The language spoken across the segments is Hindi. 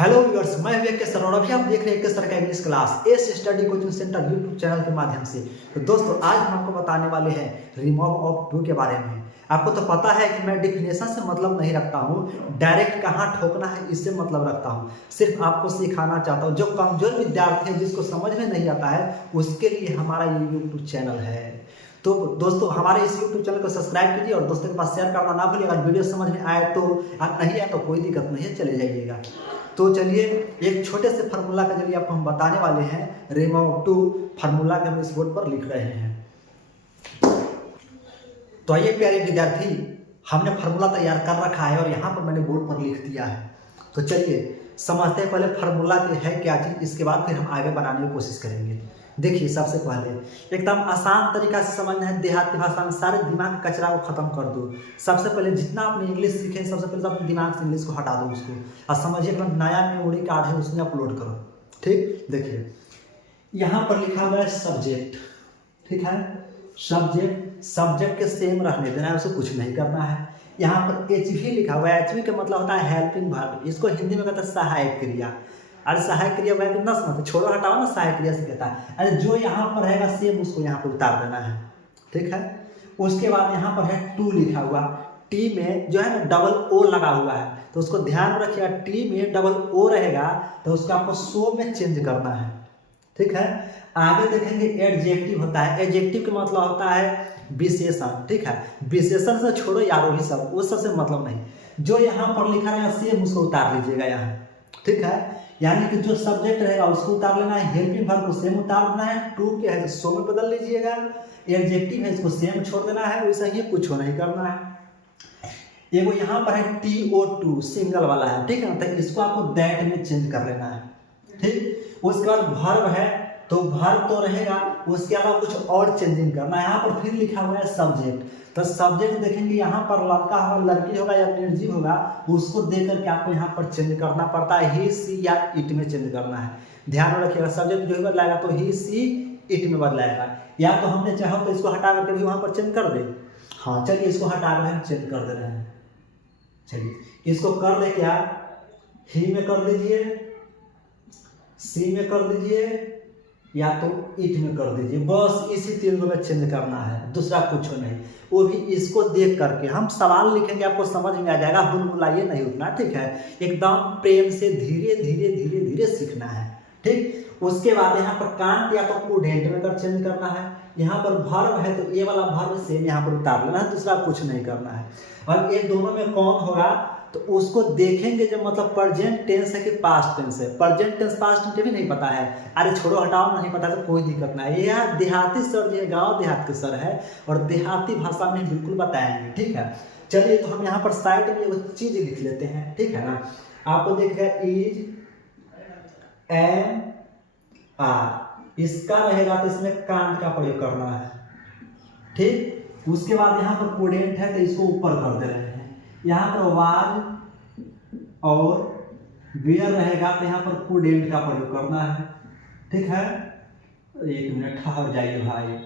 हेलो व्यूअर्स, मैं विवेक सर और अभी आप देख रहे हैं सर का English class S study coaching centre YouTube channel के माध्यम से। तो दोस्तों आज हम आपको बताने वाले हैं रिमूव ऑफ टू के बारे में। आपको तो पता है कि मैं डिफिनेशन से मतलब नहीं रखता हूँ, डायरेक्ट कहाँ ठोकना है इससे मतलब रखता हूँ। सिर्फ आपको सिखाना चाहता हूँ। जो कमजोर विद्यार्थी है जिसको समझ में नहीं आता है उसके लिए हमारा ये यूट्यूब चैनल है। तो दोस्तों हमारे इस यूट्यूब चैनल को सब्सक्राइब कीजिए और दोस्तों के पास शेयर करना ना भूलिए। अगर वीडियो समझ में आए तो, नहीं आए तो कोई दिक्कत नहीं है, चले जाइएगा। तो चलिए एक छोटे से फार्मूला के जरिए आपको हम बताने वाले हैं रिमूव टू। फार्मूला के हम इस बोर्ड पर लिख रहे हैं। तो आइए प्यारे विद्यार्थी, हमने फार्मूला तैयार कर रखा है और यहाँ पर मैंने बोर्ड पर लिख दिया है। तो चलिए समझते हैं पहले फार्मूला है क्या चीज़, इसके बाद फिर हम आगे बनाने की कोशिश करेंगे। देखिए सबसे पहले एकदम आसान तरीका से समझना है, देहाती भाषा में सारे दिमाग के कचरा को खत्म कर दो। सबसे पहले जितना आपने इंग्लिश सीखे सबसे पहले अपने दिमाग से इंग्लिश को हटा दो उसको, और समझिए अपना नया मेमोरी कार्ड है उसमें अपलोड करो। ठीक, देखिए यहाँ पर लिखा हुआ है सब्जेक्ट। ठीक है, सब्जेक्ट के सेम रहने देना है, उसे कुछ नहीं करना है। यहाँ पर HV लिखा हुआ है। HV का मतलब होता है हेल्पिंग वर्ब, इसको हिंदी में कहते हैं सहायक क्रिया। अरे सहायक क्रिया वह कितना समझते, छोड़ो हटाओ ना, सहायक क्रिया से कहता है। अरे जो यहाँ पर रहेगा सेम उसको यहाँ पर उतार देना है। ठीक है, उसके बाद यहाँ पर है टू लिखा हुआ। टी में जो है ना डबल ओ लगा हुआ है, तो उसको ध्यान रखिएगा। टी में डबल ओ रहेगा तो उसको आपको सो में चेंज करना है। ठीक है, आगे देखेंगे एडजेक्टिव होता है। एडजेक्टिव का मतलब होता है विशेषण। ठीक है, विशेषण से छोड़ो यार, वही सब उस सबसे मतलब नहीं। जो यहाँ पर लिखा रहेगा सेम उसको उतार लीजिएगा यहाँ। ठीक है, यानी कि जो सब्जेक्ट रहेगा उसको उतार लेना है, हेल्पिंग वर्ब को सेम उतार देना है, टू के है सो में बदल लीजिएगा, एडजेक्टिव है इसको सेम छोड़ देना है, वैसा ही कुछ नहीं करना है। एगो यहाँ पर है TO2 सिंगल वाला है। ठीक है, तो इसको आपको दैट में चेंज कर लेना है। ठीक, उसके बाद वर्ब है तो वर्ब तो रहेगा, उसके अलावा कुछ और चेंजिंग करना है। यहाँ पर फिर लिखा हुआ है सब्जेक्ट, तो सब्जेक्ट देखेंगे यहाँ पर लड़का होगा, लड़की होगा या निर्जीव होगा, उसको देख करके आपको यहाँ पर चेंज करना पड़ता है। ही सी या इट में चेंज करना है, ध्यान रखिएगा। सब्जेक्ट जो बदलाएगा तो ही सी इट में बदलाएगा, या तो हमने चाहो तो इसको हटा करके भी वहाँ पर चेंज कर दे। हाँ चलिए इसको हटा रहे हैं, चेंज कर दे रहे हैं। चलिए इसको कर दे क्या, ही में कर दीजिए, सी में कर दीजिए, या तो इट में कर दीजिए। बस इसी तीनों में चेंज करना है, दूसरा कुछ नहीं। वो भी इसको देख करके हम सवाल लिखेंगे, आपको समझ में आ जाएगा। बुलबुलाइए नहीं उतना। ठीक है, एकदम प्रेम से धीरे धीरे धीरे धीरे सीखना है। ठीक, उसके बाद यहाँ पर कांट या तो प्रूडेंट में कर चेंज करना है। यहाँ पर वर्ब है तो ये वाला वर्ब सेम यहाँ पर उतार लेना है, दूसरा कुछ नहीं करना है। और ये दोनों में कौन होगा तो उसको देखेंगे जब मतलब प्रेजेंट टेंस है कि पास्ट टेंस है। प्रेजेंट टेंस पास्ट टेंस भी नहीं पता है, अरे छोड़ो हटाओ, नहीं पता तो कोई दिक्कत नहीं है। यह देहाती सर ये गांव देहात के सर है और देहाती भाषा में बिल्कुल बताएंगे। ठीक है, चलिए तो हम यहाँ पर साइड में वो चीज लिख लेते हैं। ठीक है ना, आपको देखिएगा इज एम आर, इसका रहेगा तो इसमें कांट का प्रयोग करना है। ठीक, उसके बाद यहाँ पर प्रूडेंट है तो इसको ऊपर कर दे रहे हैं। यहाँ पर वाज और वेयर रहेगा तो यहाँ पर प्रूडेंट का प्रयोग करना है। ठीक है, एक मिनट ठहर जाइए भाई,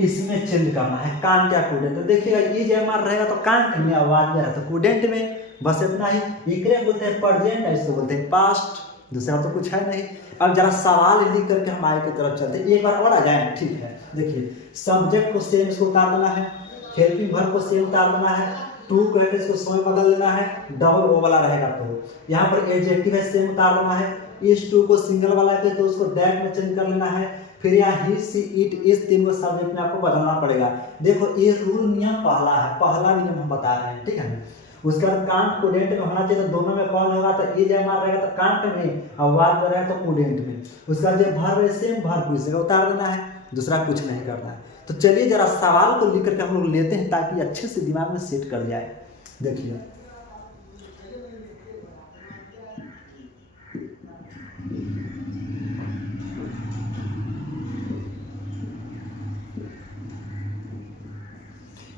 इसमें चेंज करना है कांट या प्रूडेंट। तो देखिएगा ये जय मार रहेगा तो कांट में, आवाज में तो प्रूडेंट में, बस इतना ही। एकरे बोलते हैं प्रेजेंट, इसको बोलते हैं पास्ट, दूसरा तो कुछ है नहीं। अब जरा सवाल लिख करके हम आगे की तरफ चलते हैं, एक बार और आ जाए। ठीक है, देखिए सब्जेक्ट को सेम इसको उतार देना है, हेल्पिंग वर्ब को सेम उतार देना है, टू कहते इसको समय बदल लेना है, डबल ओ वाला रहेगा तो यहाँ पर एडजेक्टिव है सेम उतार लेना है। इस टू को सिंगल वाला है तो उसको दैट में चेंज कर लेना है। फिर यहाँ ही सी इट, इस तीन को सब्जेक्ट में आपको बदलना पड़ेगा। देखो ये रूल नियम पहला है, पहला नियम हम बता रहे हैं। ठीक है, उसके बाद कांट प्रूडेंट में होना चाहिए, तो दोनों में कौन होगा तो ये जय मार रहेगा तो कांट में, और वाद में रहेगा तो प्रूडेंट में। उसके बाद जो वर्ब है सेम वर्ब को इस जगह उतार देना है, दूसरा कुछ नहीं करना है। तो चलिए जरा सवाल को लिख करके हम लोग लेते हैं ताकि अच्छे से दिमाग में सेट कर जाए। देखिए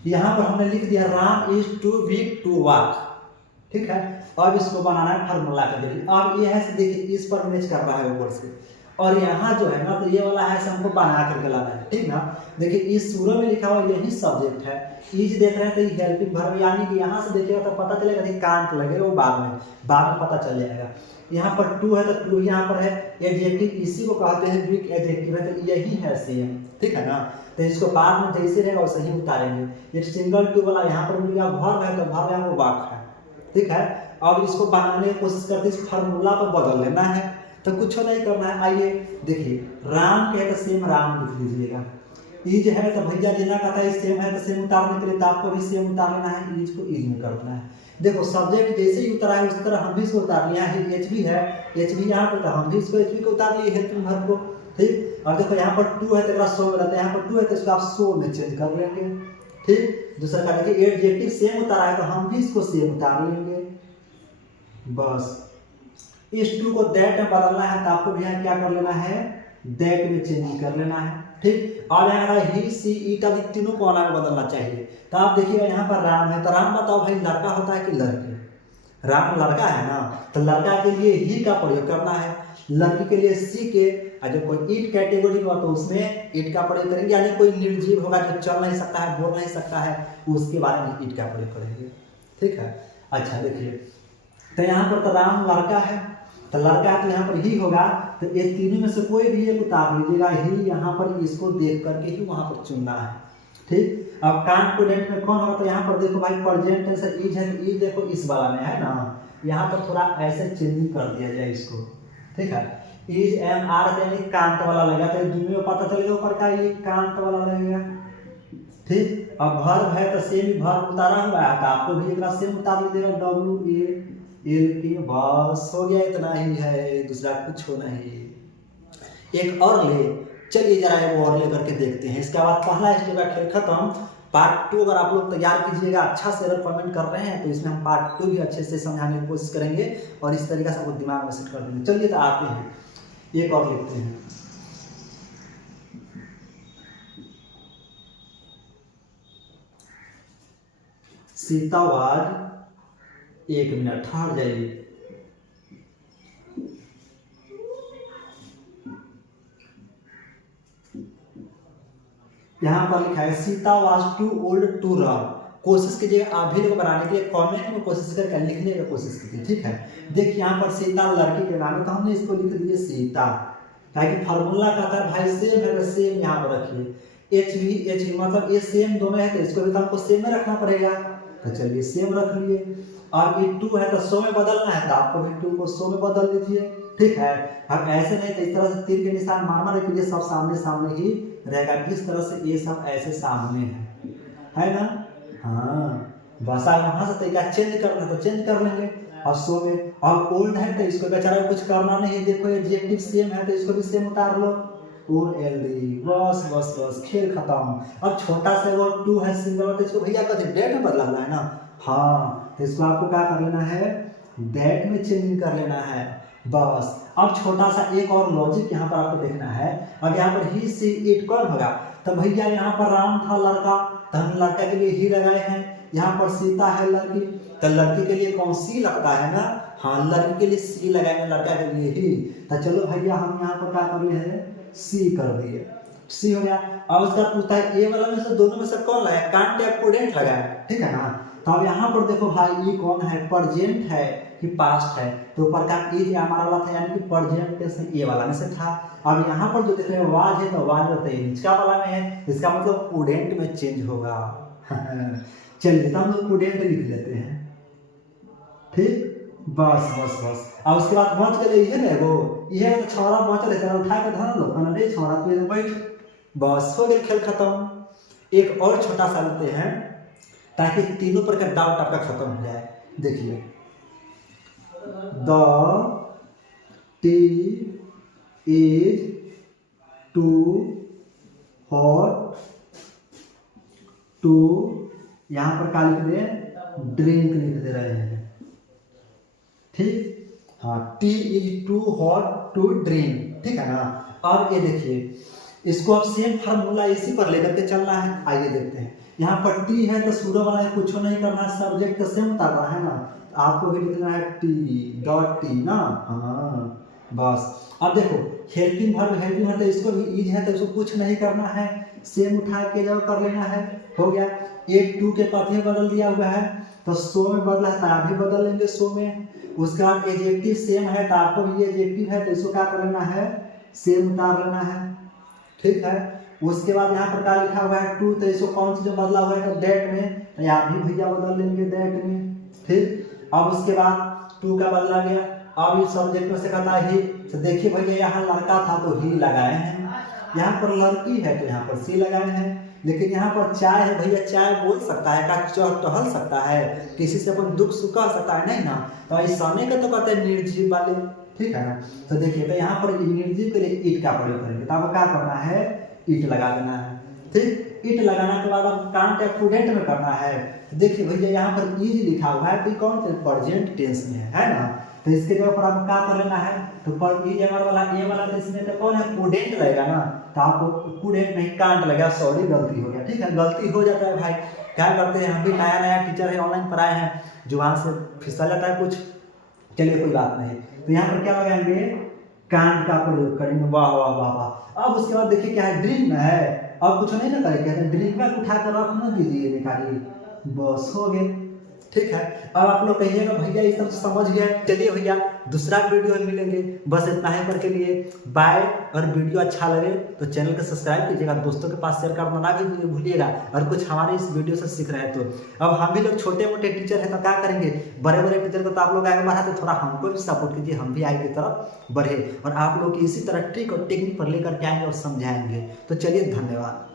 यहाँ पर हमने लिख दिया Ram is too weak to walk. ठीक है, अब इसको बनाना है फार्मूला का। देखिए अब ये है, देखिए इस पर मैच कर रहा है ऊपर से। और यहाँ जो है ना तो ये वाला है हमको बना करके लाना है, ठीक ना। देखिए इस सूरत में लिखा हुआ यही सब्जेक्ट है, इज देख रहे हैं तो ये हेल्पिंग वर्ब, यानी कि यहाँ से देखिएगा तो पता चलेगा कि कांट लगेगा, वो बाद में पता चल जाएगा। यहाँ पर टू है तो टू यहाँ पर है एडजेक्टिव, इसी को कहते हैं वीक एडजेक्टिव है, तो यही है सेम, ठीक है ना। तो इसको बाद में जैसे रहेगा वैसे ही उतारेंगे। एक सिंगल टू वाला यहाँ पर मिलेगा वर्ब है तो वर्ब यहाँ वो वाक है, ठीक है। अब इसको बनाने की कोशिश करते इस फार्मूला पर बदल लेना है, तो कुछ नहीं करना है। आइए देखिए, राम के है तो सेम राम लिख लीजिएगा, ईज है तो भैया जिना कहता है सेम है तो सेम उतारने के लिए तो आपको भी सेम उतार लेना है, ईज को ईज में कर देना है। देखो सब्जेक्ट जैसे ही उतरा है उस तरह हम भी इसको उतार लिया है, एच भी है, एच भी यहाँ पर तो हम भी इसको एच भी को उतार लिए हेल्पिंग वर्ब को, ठीक। और देखो यहाँ पर टू है तो सो में रहता है, यहाँ पर टू है तो इसको आप सो में चेंज कर लेंगे, ठीक। दूसरा का देखिए एडजेक्टिव सेम उतारा है तो हम भी इसको सेम उतार लेंगे, बस। इस टू को दैट में बदलना है तो आपको भी यहाँ क्या कर लेना है, दैट में चेंज कर लेना है, ठीक। और यहाँ ही सी इट अब तीनों को अलग में बदलना चाहिए। तो आप देखिएगा यहाँ पर राम है तो राम बताओ भाई लड़का होता है कि लड़की, राम लड़का है ना, तो लड़का के लिए ही का प्रयोग करना है, लड़की के लिए सी के, जब कोई ईट कैटेगरी हुआ तो उसमें ईट का प्रयोग करेंगे, यानी कोई निर्जीव होगा जो चल नहीं सकता है, बोल नहीं सकता है, उसके बारे में ईट का प्रयोग करेंगे, ठीक है। अच्छा देखिए, तो यहाँ पर तो राम लड़का है तो लड़का है तो यहाँ पर ही होगा, तो ये तीनों में से कोई भी एक उतार लीजिएगा, ही यहाँ पर इसको देख करके ही वहाँ पर चुनना है, ठीक। अब कांट प्रेजेंट में कौन होगा, तो यहाँ पर देखो भाई प्रेजेंट टेंस इज है, इज देखो इस वाला में है ना, यहाँ पर थोड़ा ऐसे चेंजिंग कर दिया जाए इसको, ठीक है। इज एम आर यानी कांट वाला लगेगा, तो दोनों में पता चलेगा ऊपर का ये कांट वाला लगेगा, ठीक। अब वर्ब है तो सेम वर्ब उतारा हुआ है तो आपको भी एक सेम उतार लीजिएगा, डब्ल्यू ए एल के, बस हो गया, इतना ही है, दूसरा कुछ हो नहीं। एक और ले, चलिए जरा वो और ले करके देखते हैं, इसके बाद पहला स्टेप का खेल खत्म। पार्ट 2 अगर आप लोग तैयार कीजिएगा, अच्छा से अगर कमेंट कर रहे हैं तो इसमें हम पार्ट 2 भी अच्छे से समझाने की कोशिश करेंगे और इस तरीके से आपको दिमाग में सेट कर देंगे। चलिए तो आते हैं, एक और लिखते हैं। सीतावाद, एक मिनट ठहर जाइए, यहाँ पर लिखा है Sita was too old to run. कोशिश कीजिएगा आप भी लोग बनाने के लिए कमेंट में कोशिश करके लिखने की कोशिश कीजिए, ठीक है। देखिए यहाँ पर सीता लड़की के नाम है तो हमने इसको लिख दिए सीता, ताकि फार्मूला कहता है भाई सेम है तो सेम यहाँ पर रखिए, एच भी मतलब ये सेम दोनों है तो इसको भी तो हमको सेम में रखना पड़ेगा, तो चलिए सेम रख लिए। और ये टू है तो सो में बदलना है तो आपको भी टू को सो में बदल लीजिए, ठीक है। अब ऐसे नहीं तो इस तरह से तीर के निशान मारना रखिए, सब सामने सामने ही रहेगा, किस तरह से ये सब ऐसे सामने है ना, हाँ। बस आप वहां से तरीका चेंज करना तो चेंज कर लेंगे। और सो में और ओल्ड है तो इसको बेचारा कुछ करना नहीं, देखो एडजेक्टिव सेम है तो इसको भी सेम उतार लो, OLD, बस बस बस खेल खत्म। अब छोटा सा वो टू है सिंगल तो इसको भैया कहते डेट में बदला हुआ है ना, हाँ, तो इसको आपको क्या कर लेना है, दैट में चेंज कर लेना है, बस। अब छोटा सा एक और लॉजिक यहाँ पर आपको देखना है। अब यहाँ पर ही सी इट कौन होगा, तो भैया यहाँ पर राम था लड़का तो हम लड़का के लिए ही लगाए हैं, यहाँ पर सीता है लड़की तो लड़की के लिए कौन सी लगता है ना, हाँ, लड़की के लिए सी लगाएंगे, लड़का के लिए ही। तो चलो भैया हम यहाँ पर क्या कर रहे हैं, सी कर दिए, सी हो गया। और उसका पूछता है ए वाला में से दोनों में से कौन लगाया, कांट या प्रूडेंट लगाया, ठीक है ना। तो अब यहाँ पर देखो भाई ये कौन है, प्रेजेंट है कि पास्ट है, तो ऊपर का इज हमारा वाला था यानी कि प्रेजेंट के से ए वाला में से था। अब यहाँ पर जो देख रहे हैं वाज है तो वाज होता है निचका वाला में है, इसका मतलब प्रूडेंट में चेंज होगा। चलिए तो हम लोग प्रूडेंट लिख लेते हैं, ठीक, बस बस बस। और उसके बाद बच गए ये ना वो ये तो छौरा बच रहे थे, उठा के धर लो कहना रे छौरा पे बैठ, बस हो गया खेल खत्म। एक और छोटा सा लेते हैं ताकि तीनों पर का डाउट आपका खत्म हो जाए। देखिए the tea is too hot to, यहाँ पर क्या लिख दे, ड्रिंक लिख दे रहे हैं, ठीक, हाँ, tea is too hot to drink, ठीक है ना। अब ये देखिए इसको अब सेम फार्मूला इसी पर लेकर के चलना है। आइए देखते हैं, यहाँ पर टी है तो सूर्य वाला है, कुछ नहीं करना है, सब्जेक्ट तो सेम उतारना है ना, तो आपको भी लिखना है टी डॉट टी ना, हाँ, बस अब देखो हेल्पिंग वर्ब तो इसको भी इज है तो इसको कुछ नहीं करना है, सेम उठा के जाओ कर लेना है, हो गया। एट टू के कथी में बदल दिया हुआ है तो सो में बदला है तो आप भी बदल लेंगे सो में। उसके बाद एडजेक्टिव सेम है तो आपको भी एडजेक्टिव है तो इसको क्या कर लेना है, सेम उतार लेना है, ठीक है। उसके बाद यहाँ पर क्या लिखा हुआ है टू तो इसको कौन सी जो बदला हुआ है तो दैट में, तो आप भी भैया बदल लेंगे दैट में, ठीक। अब उसके बाद टू का बदला गया, अब इस सब्जेक्ट में से कहता है ही, तो देखिए भैया यहाँ लड़का था तो ही लगाए हैं, यहाँ पर लड़की है तो यहाँ पर सी लगाए हैं, लेकिन यहाँ पर चाय है भैया चाय बोल सकता है का टहल सकता है, किसी से अपन दुख सुख कह सकता है नहीं ना, तो इस समय का तो कहते हैं निर्जीव वाले, ठीक है ना। तो देखिए तो यहाँ पर निर्जीव के लिए ईट का प्रयोग करेंगे, तो आपको क्या करना है ईट लगा देना है, ठीक। ईट लगाने के बाद अब कांट या प्रूडेंट में करना है, तो देखिए भैया यहाँ पर इज लिखा हुआ है तो कौन से प्रेजेंट टेंस में है ना, तो इसके जगह पर आपको क्या कर लेना है तो पर इज अगर वाला ए वाला तो इसमें तो कौन है प्रूडेंट लगेगा ना, तो आपको प्रूडेंट नहीं कांट लगेगा, सॉरी गलती हो गया, ठीक है। गलती हो जाता है भाई, क्या करते हैं हम भी नया नया टीचर है ऑनलाइन पढ़ाए हैं, जुबान से फिसल जाता है कुछ, चलिए कोई बात नहीं। तो यहाँ पर क्या लगाएंगे कांट का प्रयोग करेंगे, वाह वाह वाह वाह। अब उसके बाद देखिए क्या है ड्रिंक में है, अब कुछ नहीं ना करेंगे, ड्रिंक में उठाकर रख ना दीजिए निकालिए, बस हो गए, ठीक है। अब आप लोग कहिएगा भैया ये सब समझ गए, चलिए भैया दूसरा वीडियो में मिलेंगे, बस इतना ही पर के लिए बाय। और वीडियो अच्छा लगे तो चैनल को सब्सक्राइब कीजिएगा, दोस्तों के पास शेयर करना भी भूलिएगा, और कुछ हमारे इस वीडियो से सीख रहे हैं तो। अब हम भी लोग छोटे मोटे टीचर हैं तो क्या करेंगे, बड़े बड़े टीचर को तो आप लोग आगे बढ़ाते, थोड़ा हमको भी सपोर्ट कीजिए, हम भी आगे की तरफ बढ़े और आप लोग की इसी तरह ट्रिक और टेक्निक पर लेकर के आएंगे और समझाएंगे। तो चलिए धन्यवाद।